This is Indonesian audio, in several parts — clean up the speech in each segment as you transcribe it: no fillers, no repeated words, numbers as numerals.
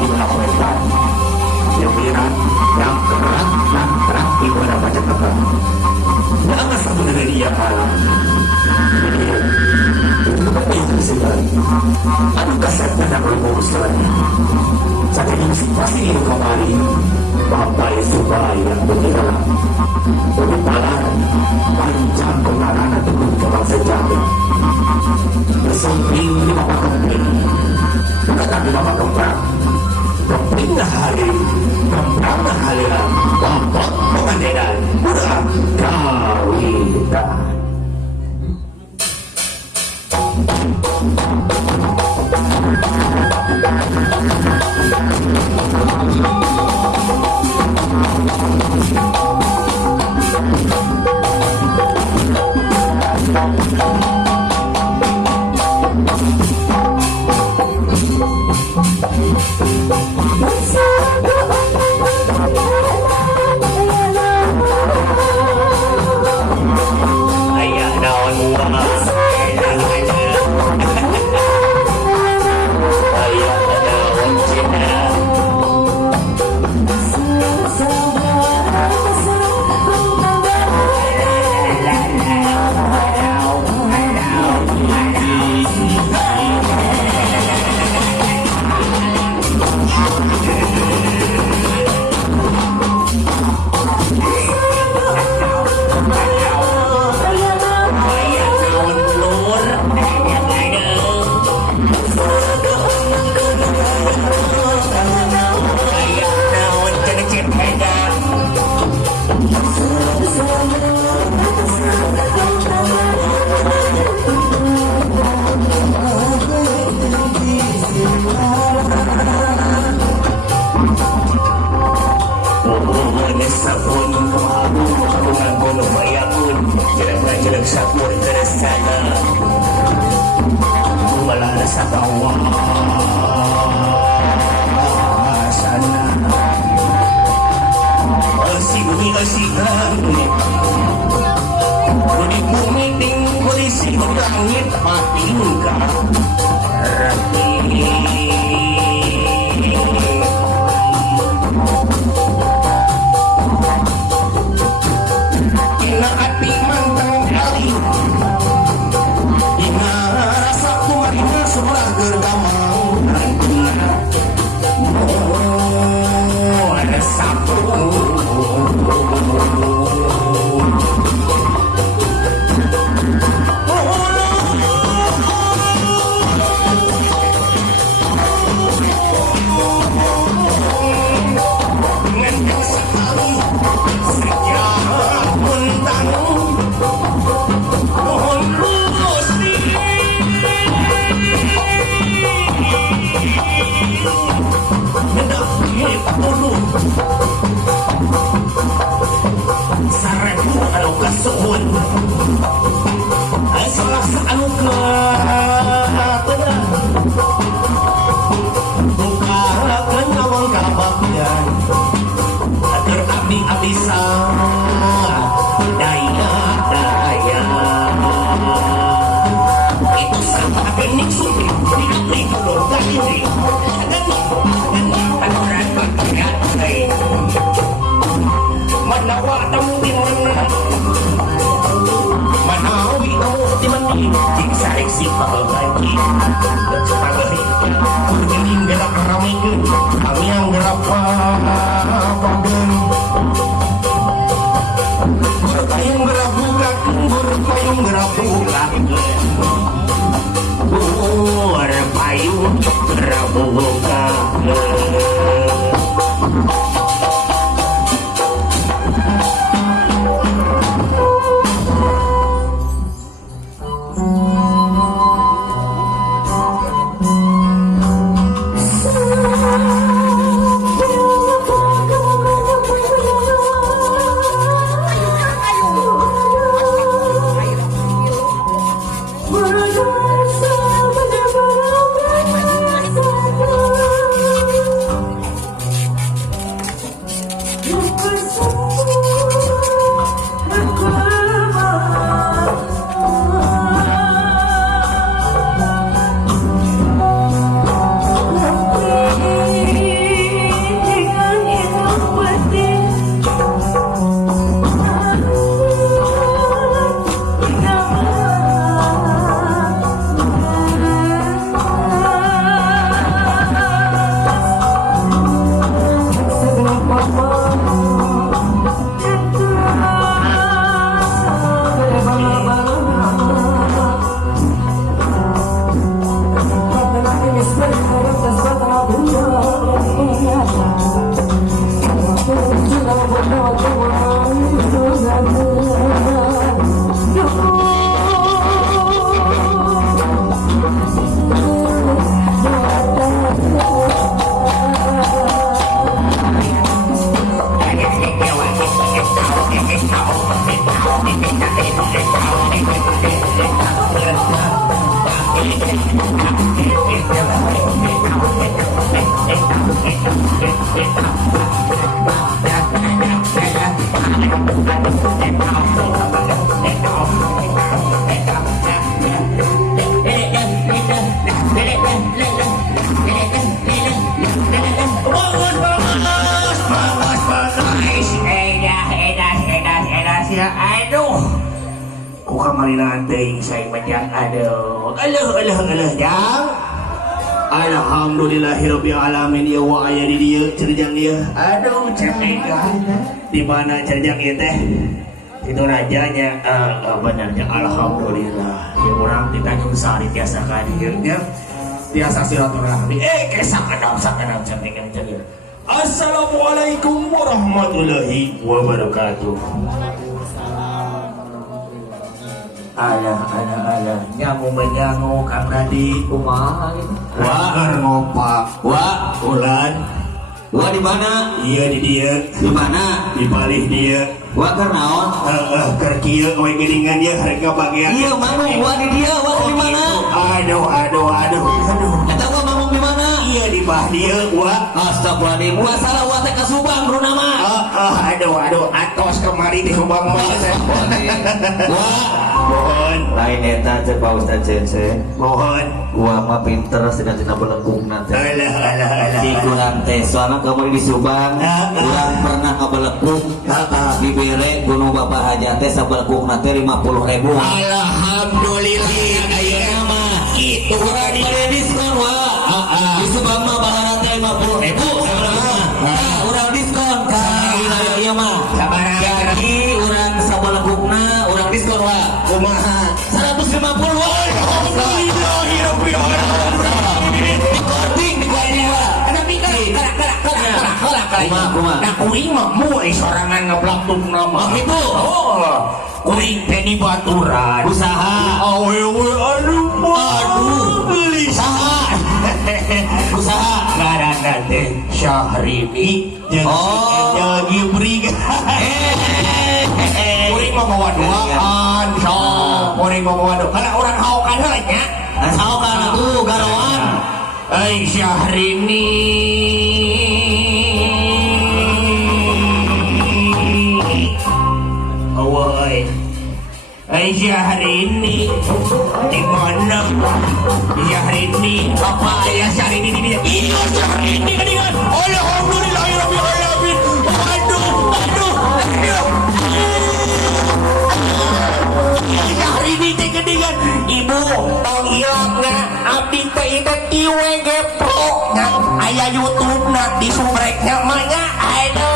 ibadah wetan yang bilang yang terang ibu ada baca kata jangan satu dari dia kalah jadi itu sekali aduh kasarnya dan berbohong sekali saat ini pasti itu kembali Bapak supaya yang berjalan berjalan panjang kemana turun ke bangsa Jawa bersamping di Bapak Kemping berkata di Bapak Kemping hari Bapak pengandilan budak kawitan ayah naon muang sabun dengan bono bayakun jelang sabun tersana malah rasa bawah sana si bumi di bumi ting polisi langit patingka rati suhun salah satu bukakan awal kabaknya agar abdi daya itu sama kening suki di abdi dulu dari ini manawa tamu di manawi tamu di mandi jika saya si lagi sepagari ini gerak ramaikan kami yang gerak pagden payung gerak buka kembur payung gerak buka payung gerak buka teuing saya mah aduh jang alhamdulillahirabbil alamin ya wa aya di dieu cerjang dia aduh cepegan di mana cerjang ieu teh itu rajanya benarnya alhamdulillah ya urang di Tanjung Sari tiasa ka dieu nya tiasa silaturahmi kesakedap cantik cantik. Assalamualaikum warahmatullahi wabarakatuh. Alah nyamu menyangu Kang Radi kumaha gitu. Wah ngopak. Wah ulan. Wah di mana? Iya di dia. Di mana? Di palih dia. Wah kernaon? Keur kieu we geuningan dia harga bagian. Iya mamung wah di dia, wah di mana? Aduh. Eta wah mamung di mana? Iya di bah dia wah. Astagfirullahaladzim. Wah salah wah teh ka Subang bruna mah. Aduh atos kemari di Subang mah. Wah mohon lain eta cek Pak Ustaz Cece mohon gua mah pinter sedang tina belengkung nanti alah di kurang teh soalnya kamu di Subang kurang pernah kabelengkung di Bere Gunung Bapak Haja teh sabelengkung nanti 50.000 alhamdulillah ayeuna mah itu urang di diskon wah di Subang mah bahan teh 50.000 urang diskon ka wilayah ieu mah jadi urang sabelengkungna urang diskon wah kumaha 150 alhamdulillahirabbil alamin di kuing wah ada pikir kumaha nah kuing mah moe sorangan ngablaktung nama itu kuing teh di baturan usaha awewe aduh beli saha usaha ngaranna teh Syahrini jeung Gibri kuring mah bawa duaan kuring mah bawa duaan karena orang haokan heula nya haokan atuh garoan ai Syahrini awai ai Syahrini di mana Syahrini apa ya Syahrini di dia iya Syahrini geuningan alhamdulillahirabbil alamin aduh Syahrini teh geuningan ibu tong ieu abdi teh inget IWG Pro nya aya YouTube-na di subreknya mah nya aduh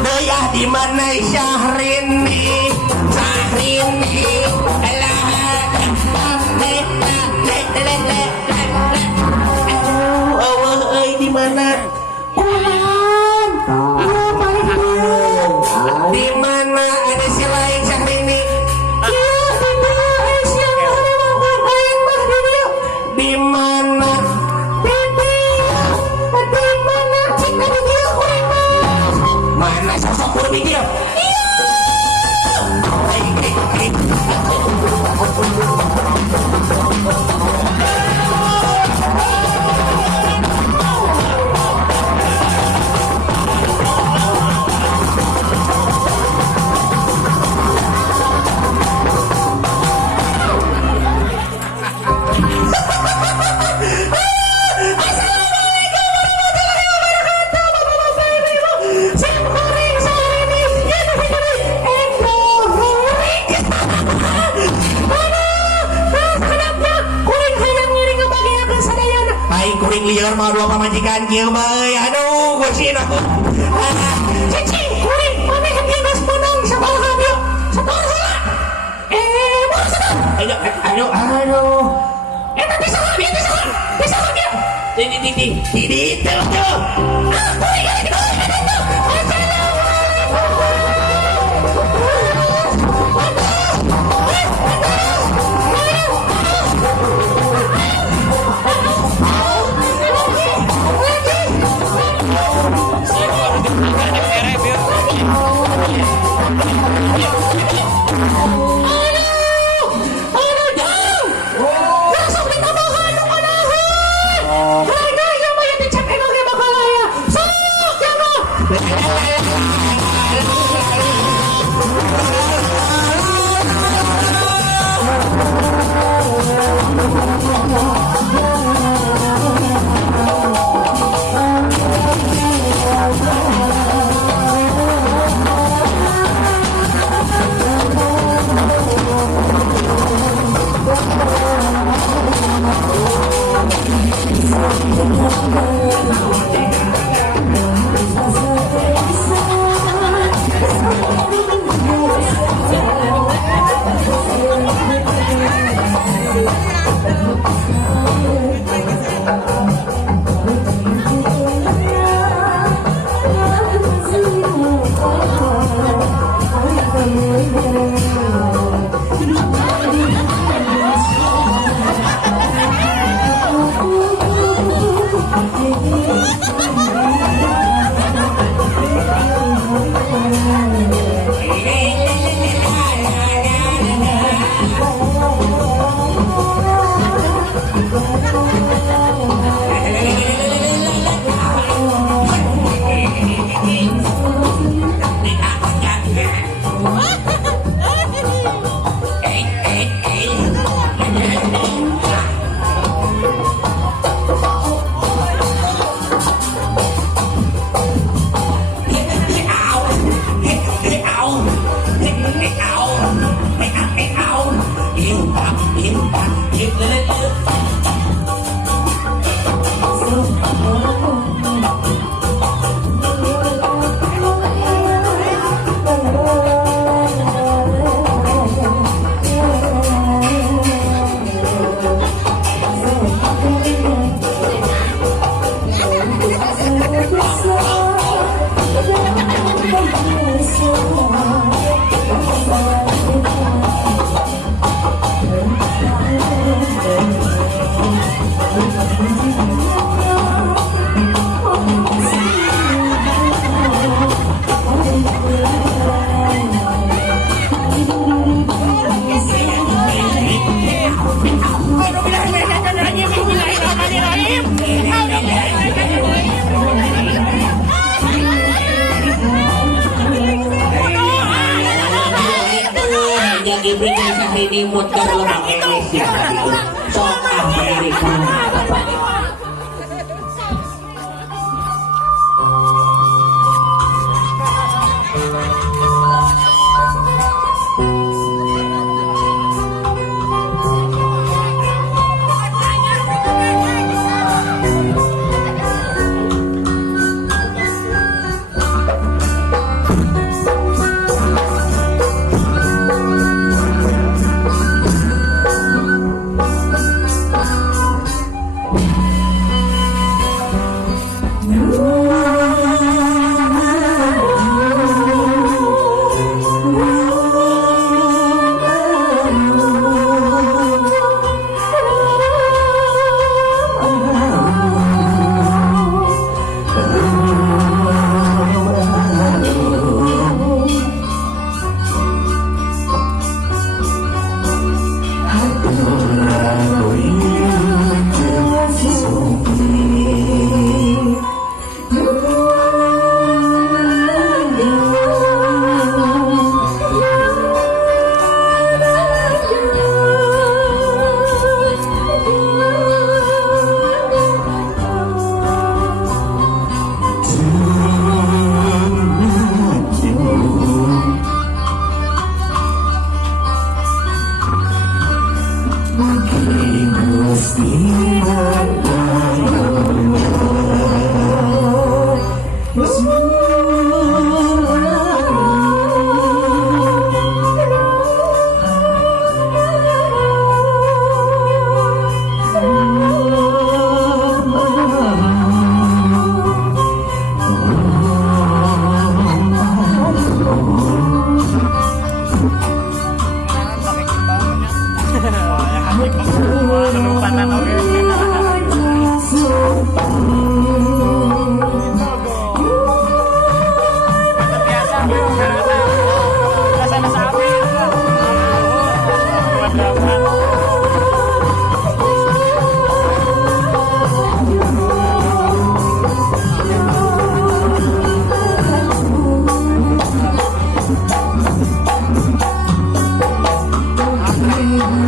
Dayah di mana Syahrini Allah euy di mana kulan di mana ada si lain Syahrini di mana mana sosok kurang dia kuring liar mah dua pamajikan kieu mah aduh gosina cici kuring maneh geus menang sabaraha dia sabaraha aduh eta bisa dia di tuh kuring jangan Jadi berikan saya ini motor orang Indonesia. Sok Amerika.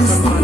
Stop.